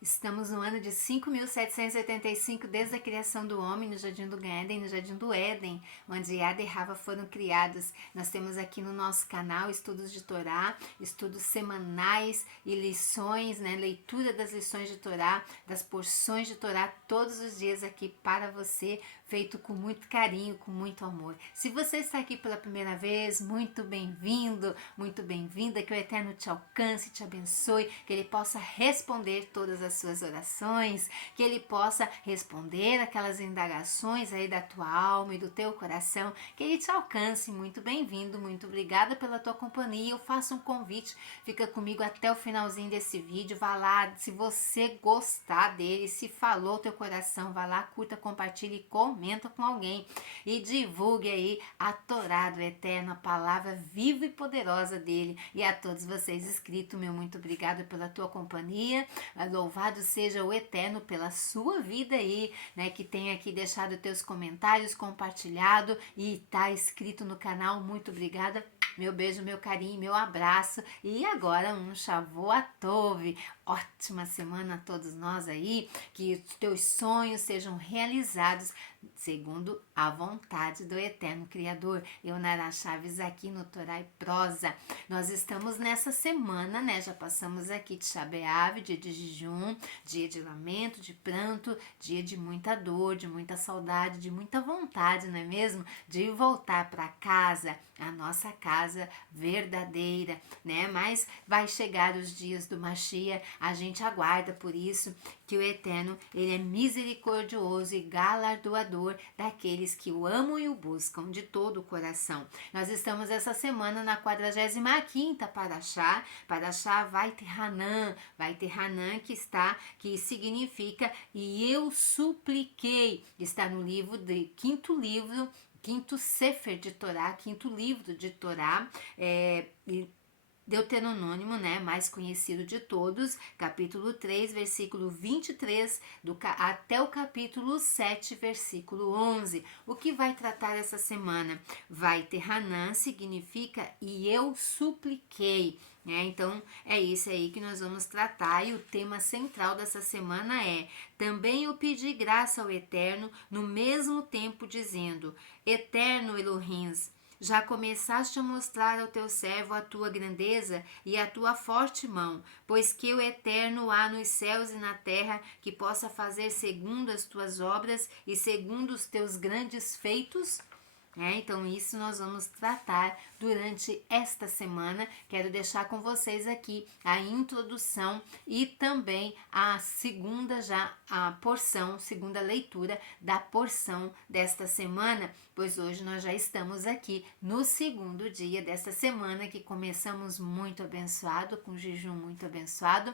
Estamos no ano de 5.785 desde a criação do homem no Jardim do Éden, no Jardim do Éden, onde Ada e Rava foram criados. Nós temos aqui no nosso canal estudos de Torá, estudos semanais e lições, leitura das lições de Torá, das porções de Torá, todos os dias aqui para você, feito com muito carinho, com muito amor. Se você está aqui pela primeira vez, muito bem-vindo, muito bem-vinda, que o Eterno te alcance, te abençoe, que Ele possa responder todas as suas orações, que Ele possa responder aquelas indagações aí da tua alma e do teu coração, que Ele te alcance. Muito bem-vindo, muito obrigada pela tua companhia. Eu faço um convite, fica comigo até o finalzinho desse vídeo, vá lá, se você gostar dele, se falou teu coração, vá lá, curta, compartilhe e comenta com alguém e divulgue aí a Torá do Eterno, a palavra viva e poderosa dele. E a todos vocês inscritos, meu muito obrigada pela tua companhia. Louvado seja o Eterno pela sua vida aí, que tem aqui deixado teus comentários, compartilhado e tá inscrito no canal. Muito obrigada. Meu beijo, meu carinho, meu abraço. E agora um Shavuot Tov. Ótima semana a todos nós aí. Que os teus sonhos sejam realizados segundo a vontade do Eterno Criador. Eu, Nara Chaves, aqui no Torá e Prosa. Nós estamos nessa semana, já passamos aqui de Shabeav, dia de jejum, dia de lamento, de pranto, dia de muita dor, de muita saudade, de muita vontade, não é mesmo? De voltar para casa, a nossa casa verdadeira, Mas vai chegar os dias do Mashiach, a gente aguarda por isso, que o Eterno, ele é misericordioso e galardoador daqueles que o amam e o buscam de todo o coração. Nós estamos essa semana na 45ª Parashá Vai Ter Hanan, que significa e eu supliquei, está no livro de quinto Sefer de Torá, quinto livro de Torá, Deuteronômio, mais conhecido de todos, capítulo 3, versículo 23, até o capítulo 7, versículo 11. O que vai tratar essa semana? Vai ter Hanan significa e eu supliquei. Então é isso aí que nós vamos tratar, e o tema central dessa semana é: também eu pedi graça ao Eterno no mesmo tempo, dizendo: Eterno Elohim, já começaste a mostrar ao teu servo a tua grandeza e a tua forte mão, pois que o Eterno há nos céus e na terra que possa fazer segundo as tuas obras e segundo os teus grandes feitos? Então isso nós vamos tratar durante esta semana. Quero deixar com vocês aqui a introdução e também a segunda leitura da porção desta semana, pois hoje nós já estamos aqui no segundo dia desta semana, que começamos muito abençoado, com jejum muito abençoado,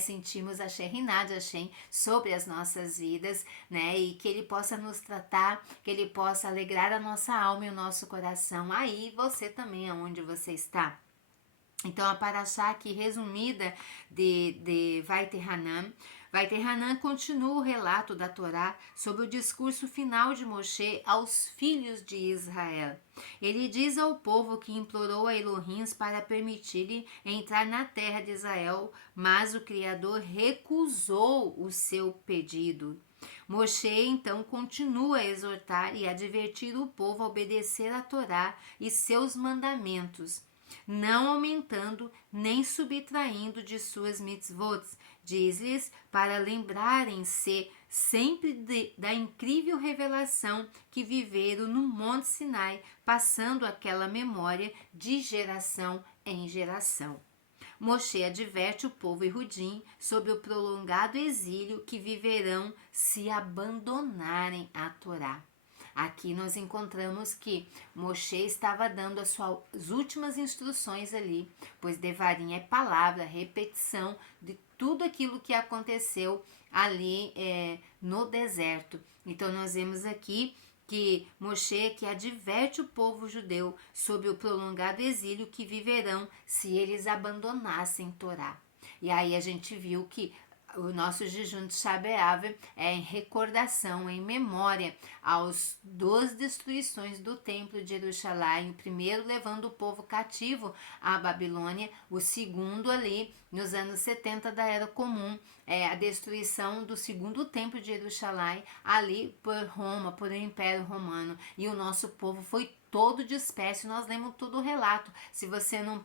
Sentimos a Sherinah de Hashem sobre as nossas vidas, e que ele possa nos tratar, que ele possa alegrar a nossa alma e o nosso coração. Aí você também, aonde você está. Então a Parashá aqui resumida de Vai Ter Hanan continua o relato da Torá sobre o discurso final de Moshe aos filhos de Israel. Ele diz ao povo que implorou a Elohim para permitir-lhe entrar na terra de Israel, mas o Criador recusou o seu pedido. Moshe então continua a exortar e advertir o povo a obedecer a Torá e seus mandamentos, não aumentando nem subtraindo de suas mitzvot. Diz-lhes para lembrarem-se sempre da incrível revelação que viveram no Monte Sinai, passando aquela memória de geração em geração. Moshe adverte o povo Yehudim sobre o prolongado exílio que viverão se abandonarem a Torá. Aqui nós encontramos que Moshe estava dando as suas últimas instruções ali, pois Devarim é palavra, repetição de tudo aquilo que aconteceu ali no deserto. Então nós vemos aqui que Moshe que adverte o povo judeu sobre o prolongado exílio que viverão se eles abandonassem Torá. E aí a gente viu que o nosso jejum de Shabeav é em recordação, em memória aos 2 destruições do templo de Jerusalém, o primeiro levando o povo cativo à Babilônia, o segundo ali nos anos 70 da Era Comum, a destruição do segundo templo de Jerusalém ali por Roma, por o Império Romano, e o nosso povo foi todo disperso. Nós lemos todo o relato. Se você não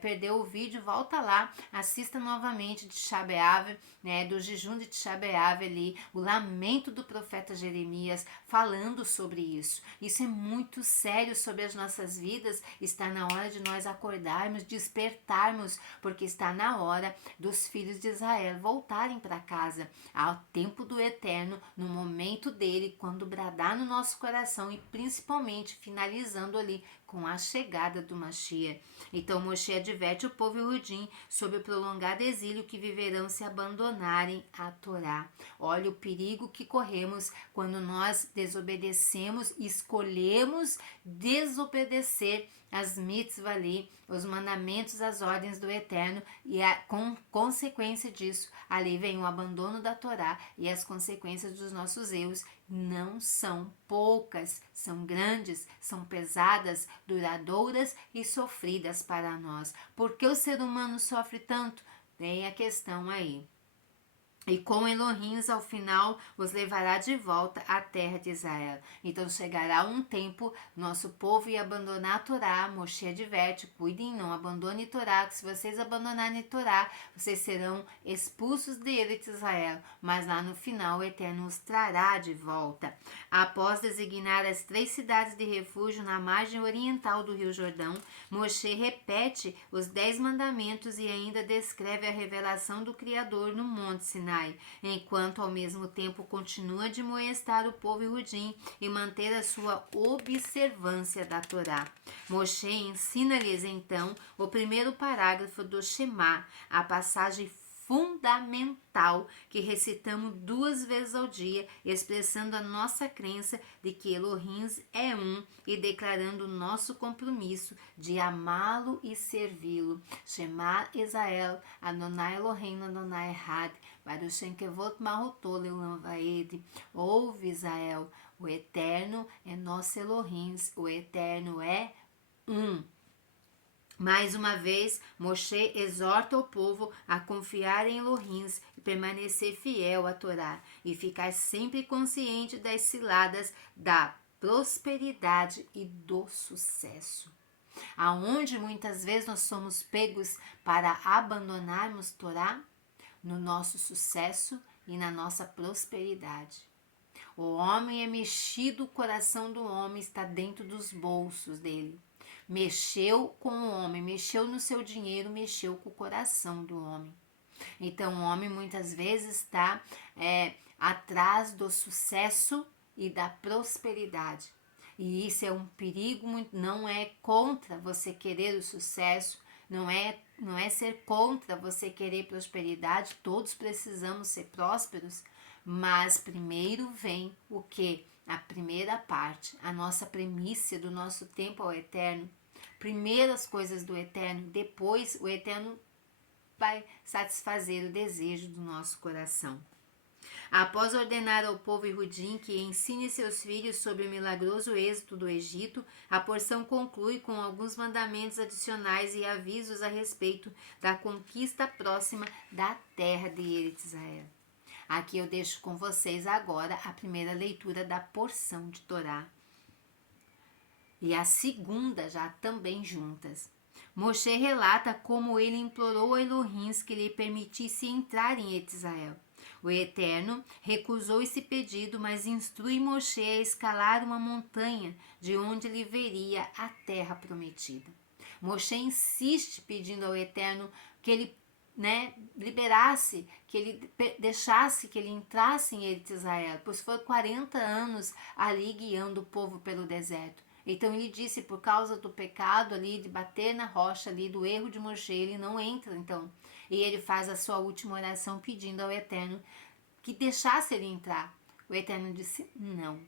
perdeu o vídeo, volta lá, assista novamente de Shabeav, né, do jejum de Tisha B'Av ali, o lamento do profeta Jeremias falando sobre isso. Isso é muito sério sobre as nossas vidas. Está na hora de nós acordarmos, despertarmos, porque está na hora dos filhos de Israel voltarem para casa, ao tempo do Eterno, no momento dele, quando bradar no nosso coração, e principalmente finalizando ali com a chegada do Mashiach. Então Moshe adverte o povo Yehudim sobre o prolongado exílio que viverão se abandonarem a Torá. Olha o perigo que corremos quando nós desobedecemos, escolhemos desobedecer as mitzvah ali, os mandamentos, as ordens do Eterno, e com consequência disso, ali vem o abandono da Torá, e as consequências dos nossos erros não são poucas, são grandes, são pesadas, duradouras e sofridas para nós. Por que o ser humano sofre tanto? Vem a questão aí. E com Elohim ao final os levará de volta à terra de Israel. Então chegará um tempo, nosso povo ia abandonar a Torá. Moshe adverte, cuidem, não abandone a Torá, que se vocês abandonarem a Torá, vocês serão expulsos de Eretz Israel. Mas lá no final o Eterno os trará de volta. Após designar as 3 cidades de refúgio na margem oriental do Rio Jordão, Moshe repete os 10 mandamentos e ainda descreve a revelação do Criador no Monte Sinai, enquanto ao mesmo tempo continua a admoestar o povo Yehudim e manter a sua observância da Torá. Moshe ensina-lhes então o primeiro parágrafo do Shema, a passagem fundamental que recitamos 2 vezes ao dia, expressando a nossa crença de que Elohim é um e declarando o nosso compromisso de amá-lo e servi-lo. Shema Israel, Adonai Elohim, Adonai Echad, Baruch Shem Kevot Malhuto Leolam Vaed. Ouve, Israel, o Eterno é nosso Elohim, o Eterno é um. Mais uma vez, Moshe exorta o povo a confiar em Elohim e permanecer fiel à Torá e ficar sempre consciente das ciladas da prosperidade e do sucesso. Aonde muitas vezes nós somos pegos para abandonarmos Torá? No nosso sucesso e na nossa prosperidade. O homem é mexido, o coração do homem está dentro dos bolsos dele. Mexeu com o homem, mexeu no seu dinheiro, mexeu com o coração do homem. Então o homem muitas vezes está atrás do sucesso e da prosperidade. E isso é um perigo, não é contra você querer o sucesso, não é ser contra você querer prosperidade, todos precisamos ser prósperos, mas primeiro vem o que? A primeira parte, a nossa premissa do nosso tempo ao Eterno. Primeiro as coisas do Eterno, depois o Eterno vai satisfazer o desejo do nosso coração. Após ordenar ao povo Yehudim que ensine seus filhos sobre o milagroso êxito do Egito, a porção conclui com alguns mandamentos adicionais e avisos a respeito da conquista próxima da terra de Eretz Israel. Aqui eu deixo com vocês agora a primeira leitura da porção de Torá e a segunda já também juntas. Moshe relata como ele implorou a Elohim que lhe permitisse entrar em Eretz Israel. O Eterno recusou esse pedido, mas instrui Moshe a escalar uma montanha de onde ele veria a terra prometida. Moshe insiste pedindo ao Eterno que ele liberasse, que ele deixasse que ele entrasse em Eretz Israel, pois foi 40 anos ali guiando o povo pelo deserto. Então ele disse, por causa do pecado ali, de bater na rocha ali, do erro de Moshe, ele não entra então. E ele faz a sua última oração pedindo ao Eterno que deixasse ele entrar. O Eterno disse não.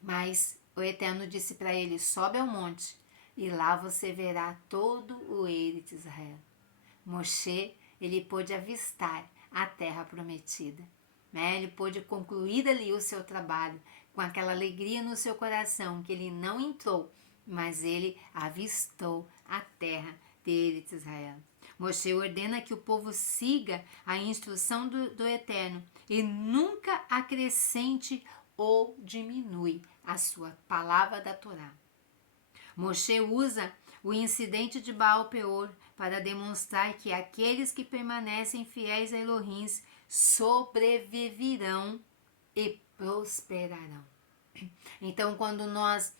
Mas o Eterno disse para ele, sobe ao monte e lá você verá todo o Eretz Israel. Moshe, ele pôde avistar a terra prometida. Né? Ele pôde concluir ali o seu trabalho com aquela alegria no seu coração, que ele não entrou, mas ele avistou a terra de Eretz Israel. Moshe ordena que o povo siga a instrução do Eterno e nunca acrescente ou diminui a sua palavra da Torá. Moshe usa o incidente de Baal Peor para demonstrar que aqueles que permanecem fiéis a Elohim sobreviverão e prosperarão. Então, quando nós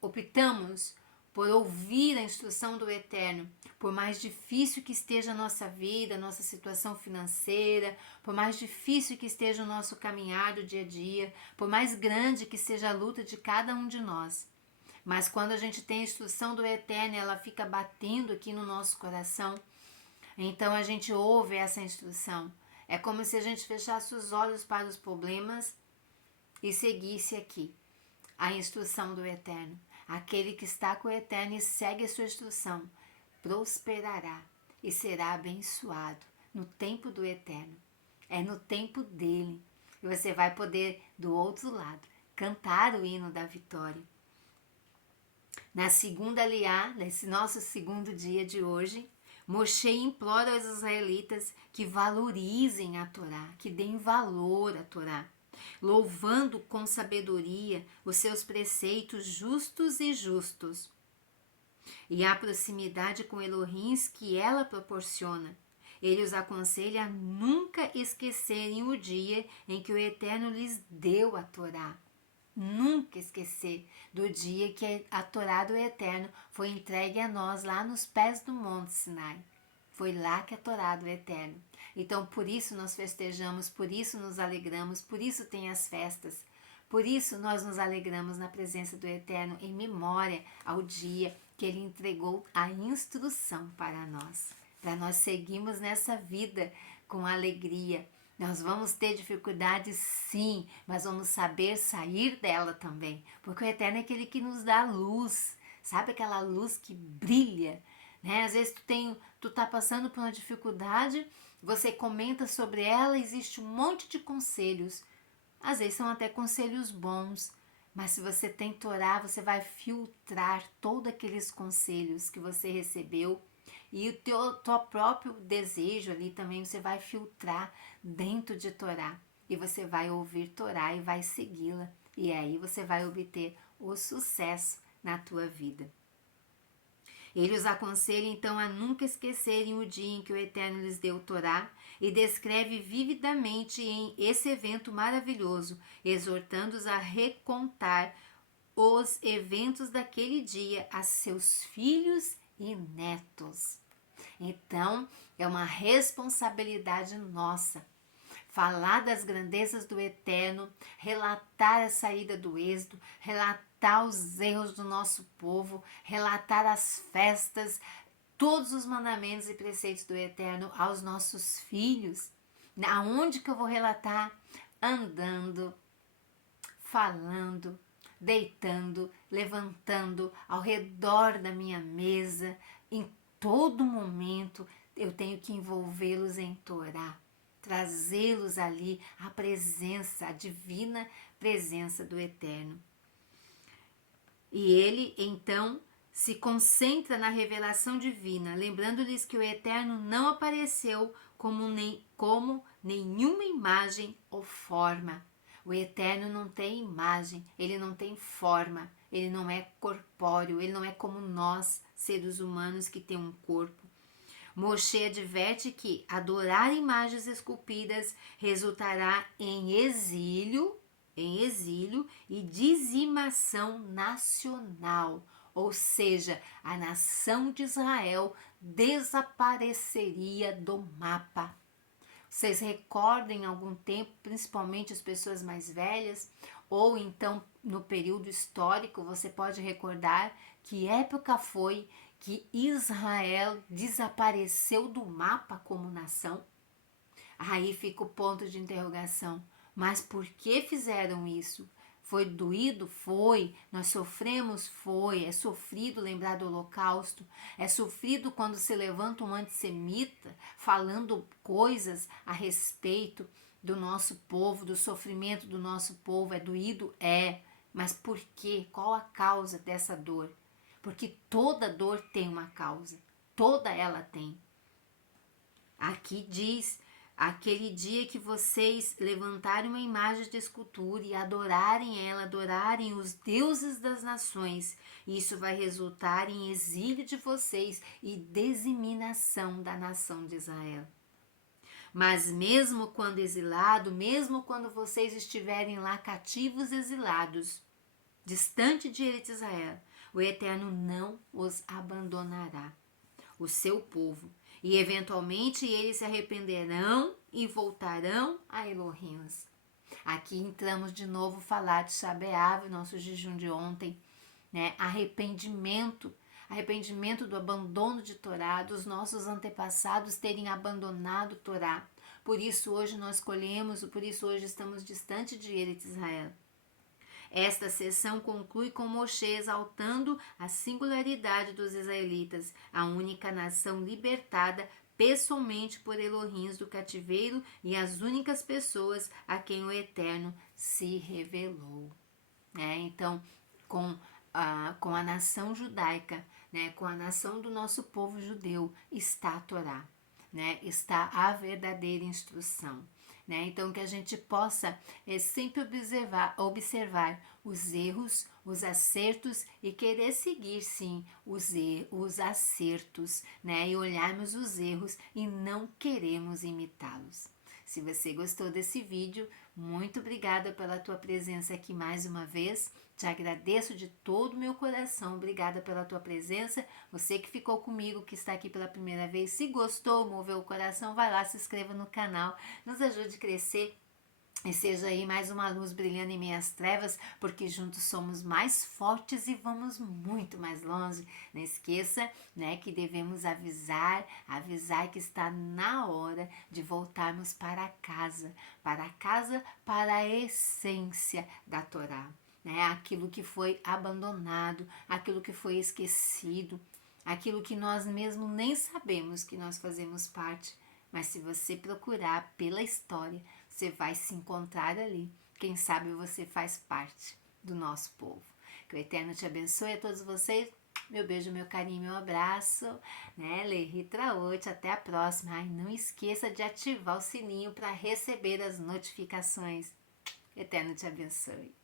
optamos por ouvir a instrução do Eterno, por mais difícil que esteja a nossa vida, a nossa situação financeira, por mais difícil que esteja o nosso caminhar do dia a dia, por mais grande que seja a luta de cada um de nós, mas quando a gente tem a instrução do Eterno, ela fica batendo aqui no nosso coração, então a gente ouve essa instrução. É como se a gente fechasse os olhos para os problemas e seguisse aqui a instrução do Eterno. Aquele que está com o Eterno e segue a sua instrução, prosperará e será abençoado no tempo do Eterno. É no tempo dele. E você vai poder, do outro lado, cantar o hino da vitória. Na segunda aliá, nesse nosso segundo dia de hoje, Moshe implora aos israelitas que valorizem a Torá, que deem valor à Torá, louvando com sabedoria os seus preceitos justos e justos, e a proximidade com Elohim que ela proporciona. Ele os aconselha a nunca esquecerem o dia em que o Eterno lhes deu a Torá. Nunca esquecer do dia que a Torá do Eterno foi entregue a nós lá nos pés do Monte Sinai. Foi lá que a Torá do Eterno. Então, por isso nós festejamos, por isso nos alegramos, por isso tem as festas. Por isso nós nos alegramos na presença do Eterno em memória ao dia que Ele entregou a instrução para nós seguirmos nessa vida com alegria. Nós vamos ter dificuldades sim, mas vamos saber sair dela também, porque o Eterno é aquele que nos dá luz, sabe aquela luz que brilha, né? Às vezes tu tá passando por uma dificuldade, você comenta sobre ela, existe um monte de conselhos, às vezes são até conselhos bons, mas se você tem Torá, você vai filtrar todos aqueles conselhos que você recebeu e o teu próprio desejo ali também você vai filtrar dentro de Torá. E você vai ouvir Torá e vai segui-la. E aí você vai obter o sucesso na tua vida. Ele os aconselha então a nunca esquecerem o dia em que o Eterno lhes deu Torá e descreve vividamente em esse evento maravilhoso, exortando-os a recontar os eventos daquele dia a seus filhos e netos. Então, é uma responsabilidade nossa falar das grandezas do Eterno, relatar a saída do êxodo, relatar os erros do nosso povo, relatar as festas, todos os mandamentos e preceitos do Eterno aos nossos filhos. Aonde que eu vou relatar? Andando, falando, deitando, levantando, ao redor da minha mesa, em todo momento eu tenho que envolvê-los em Torá, trazê-los ali à presença, a divina presença do Eterno. E ele, então, se concentra na revelação divina, lembrando-lhes que o Eterno não apareceu como nenhuma imagem ou forma. O Eterno não tem imagem, ele não tem forma, ele não é corpóreo, ele não é como nós, seres humanos, que tem um corpo. Moshe adverte que adorar imagens esculpidas resultará em exílio e dizimação nacional, ou seja, a nação de Israel desapareceria do mapa. Vocês recordam em algum tempo, principalmente as pessoas mais velhas, ou então no período histórico, você pode recordar que época foi que Israel desapareceu do mapa como nação? Aí fica o ponto de interrogação. Mas por que fizeram isso? Foi doído? Foi. Nós sofremos? Foi. É sofrido lembrar do Holocausto. É sofrido quando se levanta um antissemita falando coisas a respeito do nosso povo, do sofrimento do nosso povo. É doído? É. Mas por quê? Qual a causa dessa dor? Porque toda dor tem uma causa. Toda ela tem. Aqui diz: aquele dia que vocês levantarem uma imagem de escultura e adorarem ela, adorarem os deuses das nações, isso vai resultar em exílio de vocês e diseminação da nação de Israel. Mas mesmo quando exilado, mesmo quando vocês estiverem lá cativos exilados, distante de Israel, o Eterno não os abandonará, o seu povo, e eventualmente eles se arrependerão e voltarão a Elohim. Aqui entramos de novo falar de Shabeav, nosso jejum de ontem, né? Arrependimento do abandono de Torá, dos nossos antepassados terem abandonado Torá. Por isso hoje nós colhemos, por isso hoje estamos distante de Israel. Esta sessão conclui com Moshe exaltando a singularidade dos israelitas, a única nação libertada pessoalmente por Elohim do cativeiro e as únicas pessoas a quem o Eterno se revelou. Então, com a nação judaica, com a nação do nosso povo judeu, está a Torá, está a verdadeira instrução. Então, que a gente possa sempre observar os erros, os acertos e querer seguir, sim, os acertos, e olharmos os erros e não queremos imitá-los. Se você gostou desse vídeo, muito obrigada pela tua presença aqui mais uma vez. Te agradeço de todo o meu coração. Obrigada pela tua presença. Você que ficou comigo, que está aqui pela primeira vez, se gostou, moveu o coração, vai lá, se inscreva no canal. Nos ajude a crescer. E seja aí mais uma luz brilhando em minhas trevas, porque juntos somos mais fortes e vamos muito mais longe. Não esqueça, que devemos avisar que está na hora de voltarmos para casa, para a essência da Torá. Aquilo que foi abandonado, aquilo que foi esquecido, aquilo que nós mesmos nem sabemos que nós fazemos parte. Mas se você procurar pela história, você vai se encontrar ali. Quem sabe você faz parte do nosso povo. Que o Eterno te abençoe a todos vocês. Meu beijo, meu carinho, meu abraço. Lehi Traot, até a próxima. Não esqueça de ativar o sininho para receber as notificações. Eterno te abençoe.